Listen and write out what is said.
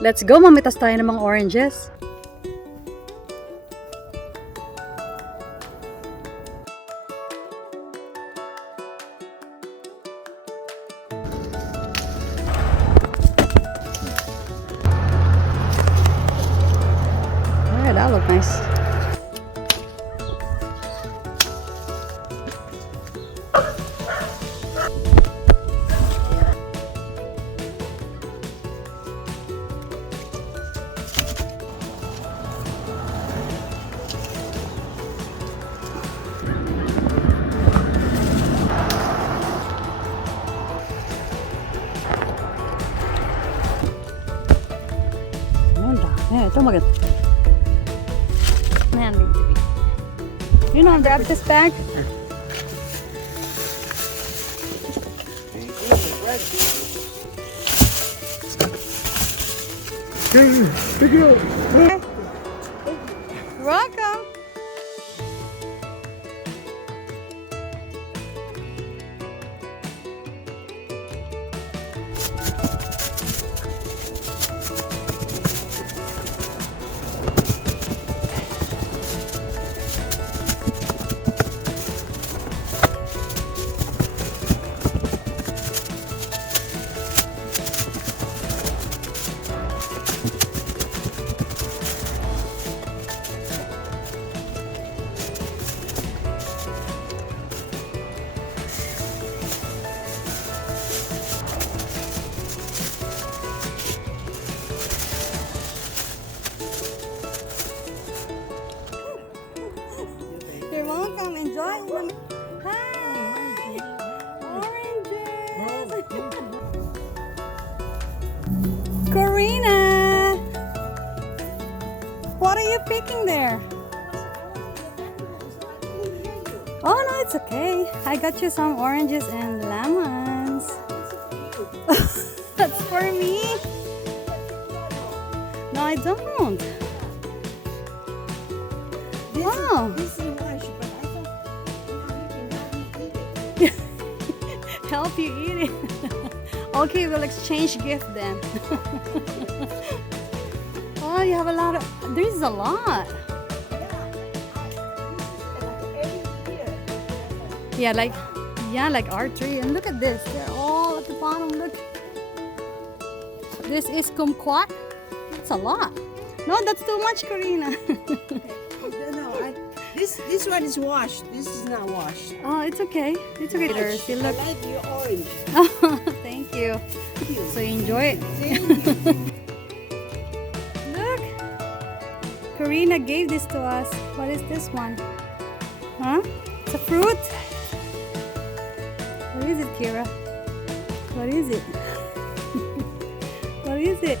Let's go, mamitas tayo ng mga oranges. That look nice. Ito maganda. You know, grab this bag. Welcome. You're welcome. Enjoy. Hi. Oranges. Karina. What are you picking there? Oh no, it's okay. I got you some oranges and lemons. That's for me. No, I don't. Wow. This is wash, but I thought you can Help you eat it. Okay, we'll exchange gift then. Oh, you have a lot of. There's a lot. Yeah, like our tree. And look at this. They're all at the bottom. Look. This is kumquat. It's a lot. No, that's too much, Karina. This one is washed. This is not washed. Oh, it's okay. It's okay. Wash. See, I look. like your orange. Thank you. Thank you. So you enjoy it. Thank you. Look. Karina gave this to us. What is this one? Huh? It's a fruit? What is it, Kira? What is it? What is it?